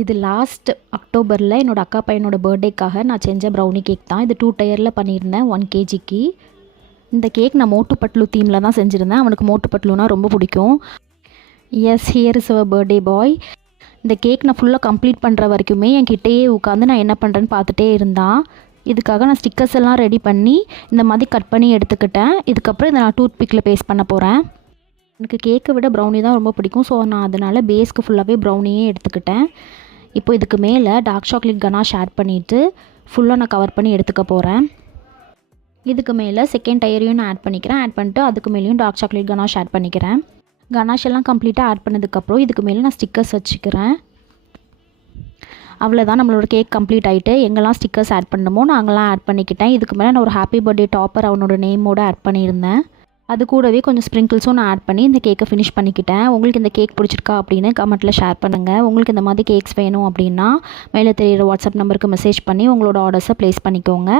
இது லாஸ்ட் அக்டோபரில் என்னோடய அக்கா பையனோட பர்த்டேக்காக நான் செஞ்ச ப்ரௌனி கேக் தான். இது 2 டயரில் பண்ணியிருந்தேன் 1 kgக்கு. இந்த கேக் நான் மோட்டு பட்லு தீமில் தான் செஞ்சுருந்தேன். அவனுக்கு மோட்டு பட்லுனா ரொம்ப பிடிக்கும். Yes, here is our birthday boy. இந்த கேக் நான் ஃபுல்லாக கம்ப்ளீட் பண்ணுற வரைக்குமே என் கிட்டேயே உட்காந்து நான் என்ன பண்ணுறேன்னு பார்த்துட்டே இருந்தான். இதுக்காக நான் ஸ்டிக்கர்ஸ் எல்லாம் ரெடி பண்ணி இந்த மாதிரி கட் பண்ணி எடுத்துக்கிட்டேன். இதுக்கப்புறம் இதை நான் டூத் பிக்கில் பேஸ்ட் பண்ண போகிறேன். எனக்கு கேக்கை விட ப்ரௌனி தான் ரொம்ப பிடிக்கும். ஸோ நான் அதனால் பேஸ்க்கு ஃபுல்லாகவே ப்ரௌனியே எடுத்துக்கிட்டேன். இப்போ இதுக்கு மேலே டார்க் சாக்லேட் கனாஷ் ஆட் பண்ணிவிட்டு ஃபுல்லாக நான் கவர் பண்ணி எடுத்துக்க போகிறேன். இதுக்கு மேலே செகண்ட் டயரையும் நான் ஆட் பண்ணிக்கிறேன். ஆட் பண்ணிட்டு அதுக்கு மேலேயும் டார்க் சாக்லேட் கனாஷ் ஆட் பண்ணிக்கிறேன். கனாஷ் எல்லாம் கம்ப்ளீட்டாக ஆட் பண்ணதுக்கப்புறம் இதுக்கு மேலே நான் ஸ்டிக்கர்ஸ் வச்சுக்கிறேன். அவ்வளோதான், நம்மளோட கேக் கம்ப்ளீட் ஆகிட்டு எங்கெல்லாம் ஸ்டிக்கர்ஸ் ஆட் பண்ணணுமோ நான் அங்கெல்லாம் ஆட் பண்ணிக்கிட்டேன். இதுக்கு மேலே நான் ஒரு ஹாப்பி பர்த்டே டாப்பர் அவனோட நேமோடு ஆட் பண்ணியிருந்தேன். அது கூடவே கொஞ்சம் ஸ்ப்ரிங்கிள்ஸும் நான் ஆட் பண்ணி இந்த கேக்கை ஃபினிஷ் பண்ணிக்கிட்டேன். உங்களுக்கு இந்த கேக் பிடிச்சிருக்கா அப்படின்னு கமெண்ட்டில் ஷேர் பண்ணுங்கள். உங்களுக்கு இந்த மாதிரி கேக்ஸ் வேணும் அப்படின்னா மேலே தெரியிற வாட்ஸ்அப் நம்பருக்கு மெசேஜ் பண்ணி உங்களோட ஆர்டர்ஸை ப்ளேஸ் பண்ணிக்கோங்க.